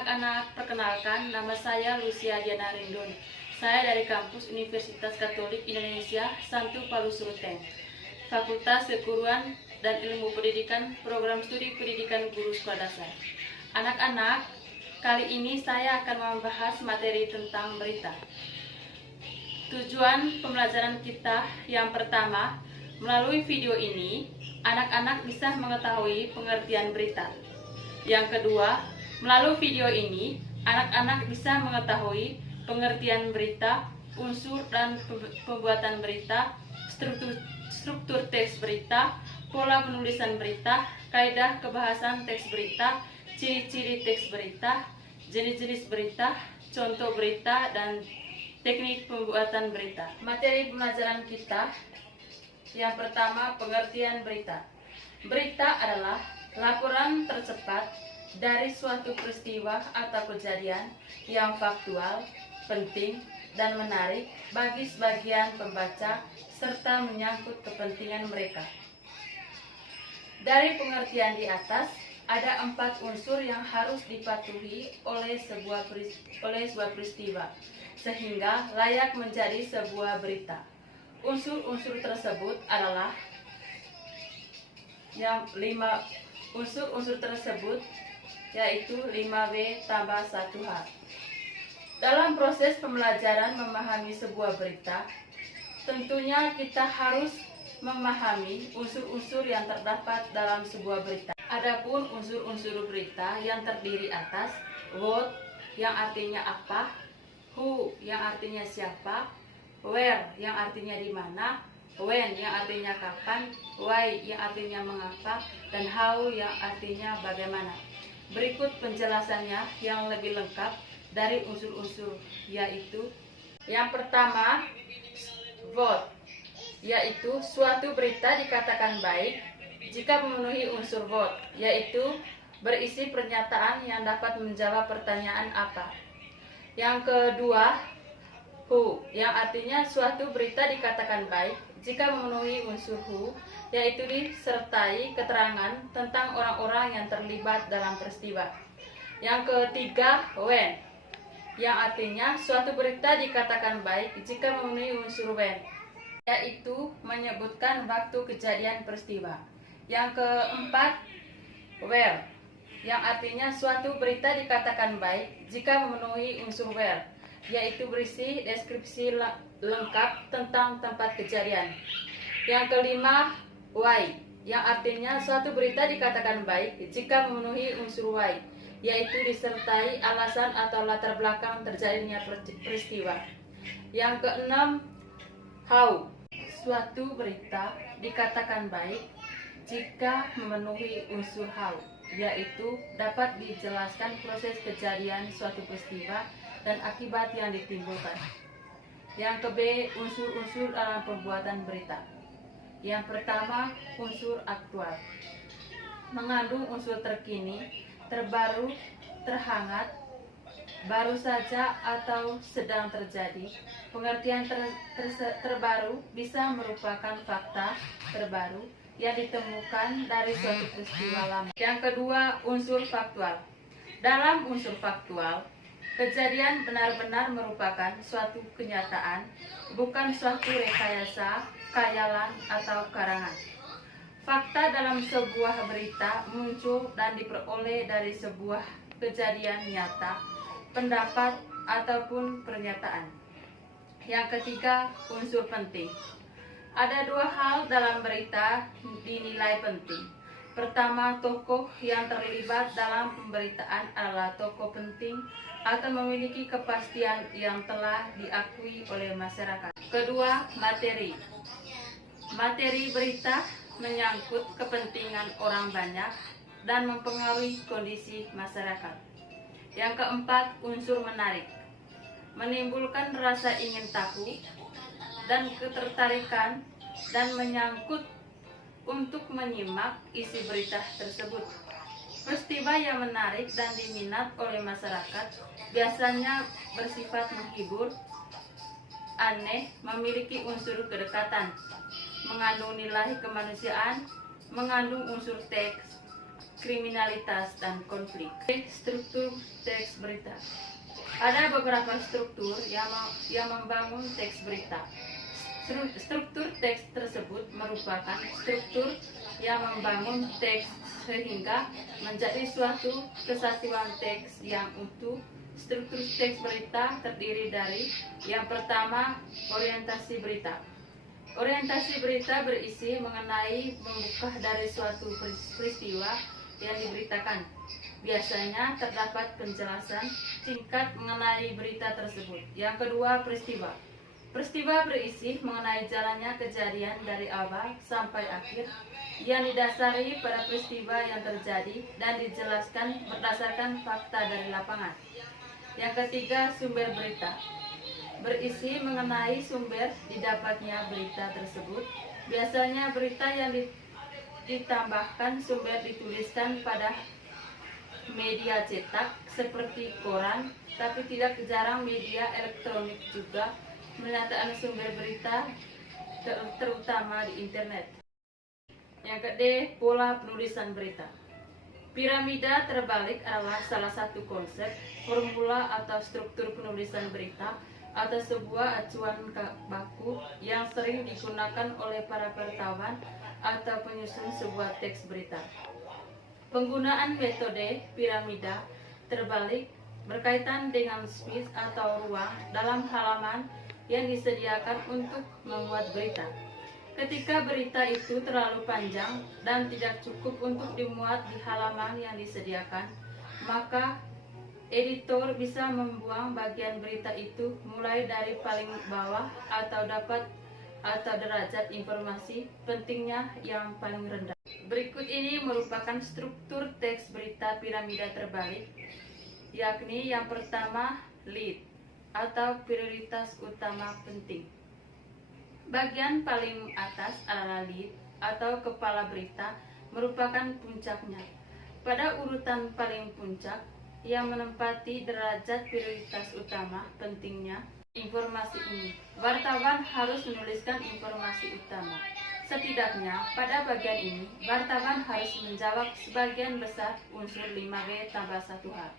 Anak-anak, perkenalkan, nama saya Lucia Diana Rindon. Saya dari kampus Universitas Katolik Indonesia, Santu Palu Suruteng, Fakultas Keguruan dan Ilmu Pendidikan, Program Studi Pendidikan Guru Sekolah Dasar. Anak-anak, kali ini saya akan membahas materi tentang berita. Tujuan pembelajaran kita yang pertama, melalui video ini, anak-anak bisa mengetahui pengertian berita. Yang kedua, melalui video ini, anak-anak bisa mengetahui pengertian berita, unsur dan pembuatan berita, struktur teks berita, pola penulisan berita, kaidah kebahasan teks berita, ciri-ciri teks berita, jenis-jenis berita, contoh berita, dan teknik pembuatan berita. Materi pembelajaran kita yang pertama, pengertian berita. Berita adalah laporan tercepat dari suatu peristiwa atau kejadian yang faktual, penting, dan menarik bagi sebagian pembaca serta menyangkut kepentingan mereka. Dari pengertian di atas, ada 4 unsur yang harus dipatuhi oleh sebuah peristiwa, sehingga layak menjadi sebuah berita. Unsur-unsur tersebut adalah unsur-unsur tersebut yaitu 5W tambah 1H. Dalam proses pembelajaran memahami sebuah berita, tentunya kita harus memahami unsur-unsur yang terdapat dalam sebuah berita. Adapun unsur-unsur berita yang terdiri atas what yang artinya apa, who yang artinya siapa, where yang artinya di mana, when yang artinya kapan, why yang artinya mengapa, dan how yang artinya bagaimana. Berikut penjelasannya yang lebih lengkap dari unsur-unsur, yaitu yang pertama, what, yaitu suatu berita dikatakan baik jika memenuhi unsur what, yaitu berisi pernyataan yang dapat menjawab pertanyaan apa. Yang kedua, who, yang artinya suatu berita dikatakan baik jika memenuhi unsur who, yaitu disertai keterangan tentang orang-orang yang terlibat dalam peristiwa. Yang ketiga, when, yang artinya suatu berita dikatakan baik jika memenuhi unsur when, yaitu menyebutkan waktu kejadian peristiwa. Yang keempat, where, yang artinya suatu berita dikatakan baik jika memenuhi unsur where, yaitu berisi deskripsi lengkap tentang tempat kejadian. Yang kelima, why, yang artinya suatu berita dikatakan baik jika memenuhi unsur why, yaitu disertai alasan atau latar belakang terjadinya peristiwa. Yang keenam, how, suatu berita dikatakan baik jika memenuhi unsur how, yaitu dapat dijelaskan proses kejadian suatu peristiwa dan akibat yang ditimbulkan. Yang ke-B, unsur-unsur dalam pembuatan berita. Yang pertama, unsur aktual. Mengandung unsur terkini, terbaru, terhangat, baru saja atau sedang terjadi. Pengertian terbaru bisa merupakan fakta terbaru yang ditemukan dari suatu peristiwa lama. Yang kedua, unsur faktual. Dalam unsur faktual, kejadian benar-benar merupakan suatu kenyataan, bukan suatu rekayasa, khayalan, atau karangan. Fakta dalam sebuah berita muncul dan diperoleh dari sebuah kejadian nyata, pendapat, ataupun pernyataan. Yang ketiga, unsur penting. Ada 2 hal dalam berita dinilai penting. Pertama, tokoh yang terlibat dalam pemberitaan adalah tokoh penting atau memiliki kepastian yang telah diakui oleh masyarakat. Kedua, materi. Materi berita menyangkut kepentingan orang banyak dan mempengaruhi kondisi masyarakat. Yang keempat, unsur menarik. Menimbulkan rasa ingin tahu dan ketertarikan dan menyangkut untuk menyimak isi berita tersebut. Peristiwa yang menarik dan diminat oleh masyarakat biasanya bersifat menghibur, aneh, memiliki unsur kedekatan, mengandung nilai kemanusiaan, mengandung unsur teks, kriminalitas, dan konflik. Struktur teks berita. Ada beberapa struktur yang membangun teks berita. Struktur teks tersebut merupakan struktur yang membangun teks sehingga menjadi suatu kesatuan teks yang utuh. Struktur teks berita terdiri dari yang pertama, orientasi berita. Orientasi berita berisi mengenai membuka dari suatu peristiwa yang diberitakan. Biasanya terdapat penjelasan singkat mengenai berita tersebut. Yang kedua, peristiwa. Peristiwa berisi mengenai jalannya kejadian dari awal sampai akhir yang didasari pada peristiwa yang terjadi dan dijelaskan berdasarkan fakta dari lapangan. Yang ketiga, sumber berita. Berisi mengenai sumber didapatnya berita tersebut. Biasanya berita yang ditambahkan sumber dituliskan pada media cetak seperti koran, tapi tidak jarang media elektronik juga menyatakan sumber berita terutama di internet. Yang kedua, pola penulisan berita. Piramida terbalik adalah salah satu konsep, formula atau struktur penulisan berita atau sebuah acuan baku yang sering digunakan oleh para wartawan atau penyusun sebuah teks berita. Penggunaan metode piramida terbalik berkaitan dengan space atau ruang dalam halaman yang disediakan untuk memuat berita. Ketika berita itu terlalu panjang dan tidak cukup untuk dimuat di halaman yang disediakan, maka editor bisa membuang bagian berita itu mulai dari paling bawah atau derajat informasi pentingnya yang paling rendah. Berikut ini merupakan struktur teks berita piramida terbalik, yakni yang pertama, lead atau prioritas utama penting. Bagian paling atas adalah lead atau kepala berita, merupakan puncaknya. Pada urutan paling puncak yang menempati derajat prioritas utama pentingnya informasi ini, wartawan harus menuliskan informasi utama. Setidaknya pada bagian ini, wartawan harus menjawab sebagian besar unsur 5W tambah 1H.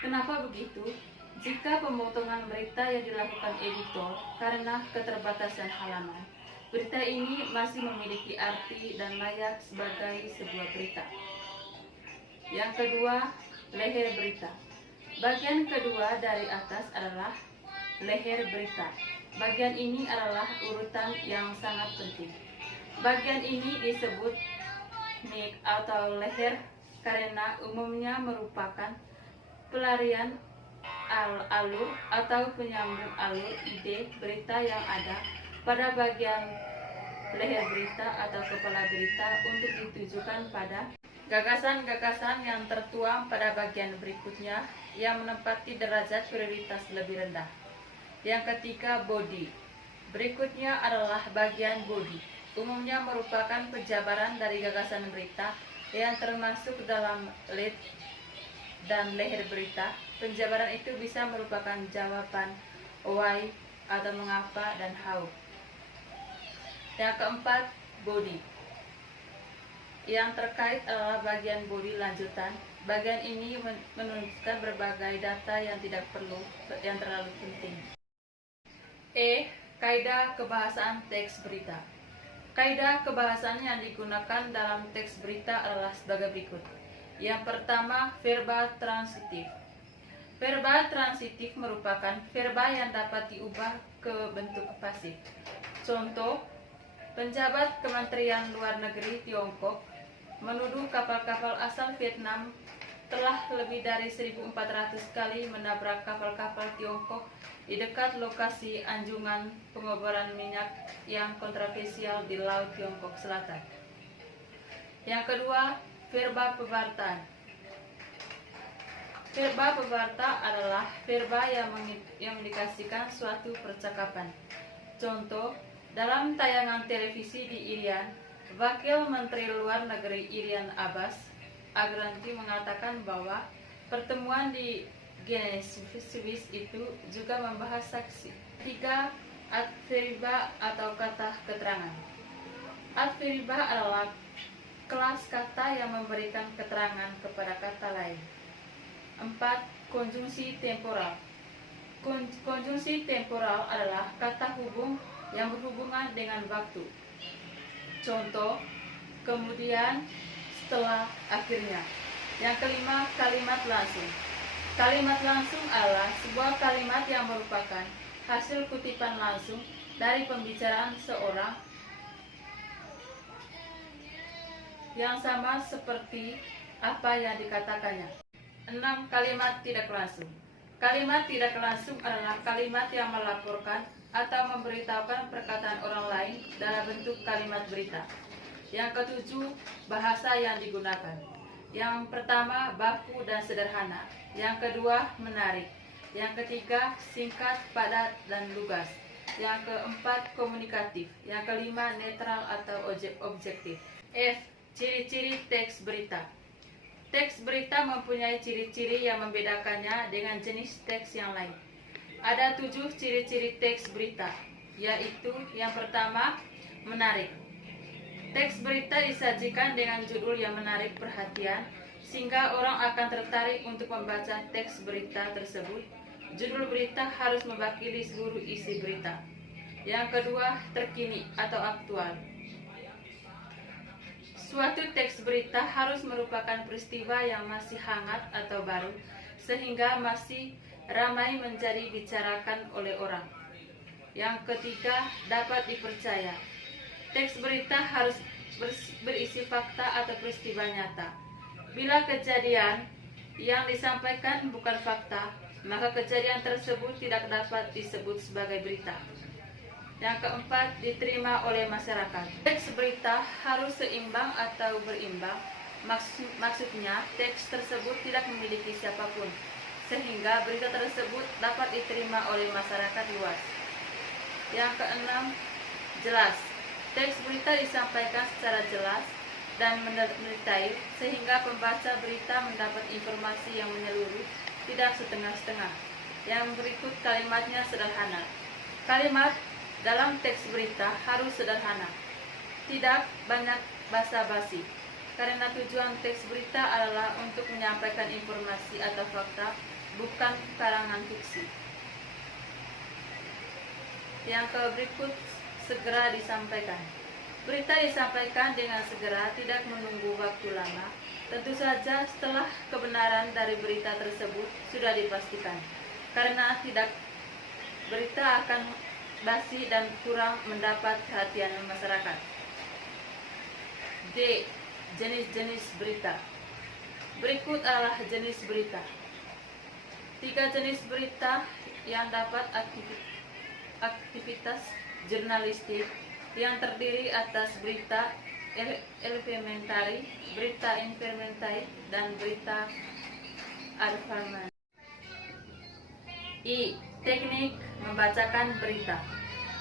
Kenapa begitu? Jika pemotongan berita yang dilakukan editor karena keterbatasan halaman, berita ini masih memiliki arti dan layak sebagai sebuah berita. Yang kedua, leher berita. Bagian kedua dari atas adalah leher berita. Bagian ini adalah urutan yang sangat penting. Bagian ini disebut neck atau leher karena umumnya merupakan pelarian alur atau penyambung alur ide berita yang ada pada bagian leher berita atau kepala berita untuk ditujukan pada gagasan-gagasan yang tertuang pada bagian berikutnya yang menempati derajat prioritas lebih rendah. Yang ketiga, body. Berikutnya adalah bagian body. Umumnya merupakan penjabaran dari gagasan berita yang termasuk dalam lead dan leher berita. Penjabaran itu bisa merupakan jawaban why atau mengapa dan how. Yang keempat, body. Yang terkait adalah bagian body lanjutan. Bagian ini menunjukkan berbagai data yang tidak perlu, yang terlalu penting. Kaidah kebahasaan teks berita. Kaidah kebahasaan yang digunakan dalam teks berita adalah sebagai berikut. Yang pertama, verba transitif. Verba transitif merupakan verba yang dapat diubah ke bentuk pasif. Contoh, penjabat Kementerian Luar Negeri Tiongkok menuduh kapal-kapal asal Vietnam telah lebih dari 1.400 kali menabrak kapal-kapal Tiongkok di dekat lokasi anjungan pengoboran minyak yang kontroversial di Laut Tiongkok Selatan. Yang kedua, verba pewartaan. Verba pewarta adalah verba yang mengindikasikan suatu percakapan. Contoh, dalam tayangan televisi di Irian, Wakil Menteri Luar Negeri Irian Abbas Agranti mengatakan bahwa pertemuan di Genesis itu juga membahas saksi. 3. Adverba atau kata keterangan. Adverba adalah Kelas kata yang memberikan keterangan kepada kata lain. 4. Konjungsi temporal. Konjungsi temporal adalah kata hubung yang berhubungan dengan waktu. Contoh, kemudian, setelah, akhirnya. Yang kelima, kalimat langsung. Kalimat langsung adalah sebuah kalimat yang merupakan hasil kutipan langsung dari pembicaraan seorang yang sama seperti apa yang dikatakannya. 6. Kalimat tidak langsung. Kalimat tidak langsung adalah kalimat yang melaporkan atau memberitahukan perkataan orang lain dalam bentuk kalimat berita. Yang ketujuh, bahasa yang digunakan. Yang pertama, baku dan sederhana. Yang kedua, menarik. Yang ketiga, singkat, padat, dan lugas. Yang keempat, komunikatif. Yang kelima, netral atau objektif. F. Ciri-ciri teks berita. Teks berita mempunyai ciri-ciri yang membedakannya dengan jenis teks yang lain. Ada 7 ciri-ciri teks berita, yaitu yang pertama, menarik. Teks berita disajikan dengan judul yang menarik perhatian, sehingga orang akan tertarik untuk membaca teks berita tersebut. Judul berita harus mewakili seluruh isi berita. Yang kedua, terkini atau aktual. Suatu teks berita harus merupakan peristiwa yang masih hangat atau baru, sehingga masih ramai menjadi bicarakan oleh orang. Yang ketiga, dapat dipercaya. Teks berita harus berisi fakta atau peristiwa nyata. Bila kejadian yang disampaikan bukan fakta, maka kejadian tersebut tidak dapat disebut sebagai berita. Yang keempat, diterima oleh masyarakat. Teks berita harus seimbang atau berimbang. Maksudnya, teks tersebut tidak memiliki siapapun, sehingga berita tersebut dapat diterima oleh masyarakat luas. Yang keenam, jelas. Teks berita disampaikan secara jelas dan mendetail, sehingga pembaca berita mendapat informasi yang menyeluruh, tidak setengah-setengah. Yang berikut kalimatnya sederhana. Kalimat dalam teks berita harus sederhana, tidak banyak basa-basi, karena tujuan teks berita adalah untuk menyampaikan informasi atau fakta, bukan karangan fiksi. Yang berikut, segera disampaikan. Berita disampaikan dengan segera, tidak menunggu waktu lama. Tentu saja setelah kebenaran dari berita tersebut sudah dipastikan, karena tidak berita akan basi dan kurang mendapat perhatian masyarakat. D. Jenis-jenis berita. Berikut adalah jenis berita. 3 jenis berita yang dapat aktivitas jurnalistik yang terdiri atas berita elementari, berita implementari, dan berita advanced. I. Teknik membacakan berita.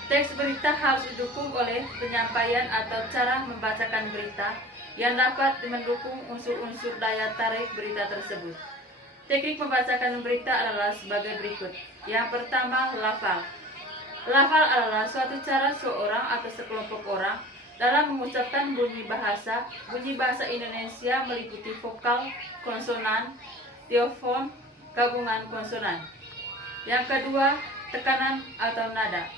Teks berita harus didukung oleh penyampaian atau cara membacakan berita yang dapat mendukung unsur-unsur daya tarik berita tersebut. Teknik membacakan berita adalah sebagai berikut. Yang pertama, lafal. Lafal adalah suatu cara seorang atau sekelompok orang dalam mengucapkan bunyi bahasa. Bunyi bahasa Indonesia meliputi vokal, konsonan, diafon, gabungan konsonan. Yang kedua, tekanan atau nada.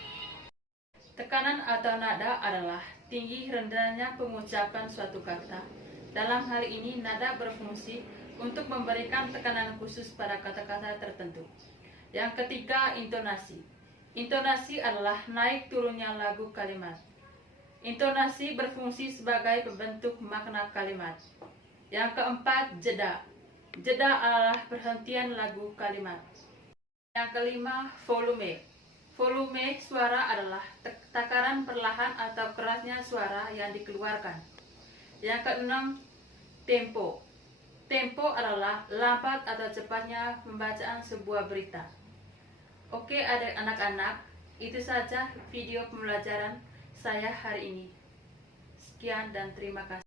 Tekanan atau nada adalah tinggi rendahnya pengucapan suatu kata. Dalam hal ini, nada berfungsi untuk memberikan tekanan khusus pada kata-kata tertentu. Yang ketiga, intonasi. Intonasi adalah naik turunnya lagu kalimat. Intonasi berfungsi sebagai pembentuk makna kalimat. Yang keempat, jeda. Jeda adalah perhentian lagu kalimat. Yang kelima, volume. Volume suara adalah takaran perlahan atau kerasnya suara yang dikeluarkan. Yang keenam, tempo. Tempo adalah lambat atau cepatnya pembacaan sebuah berita. Oke anak-anak, itu saja video pembelajaran saya hari ini. Sekian dan terima kasih.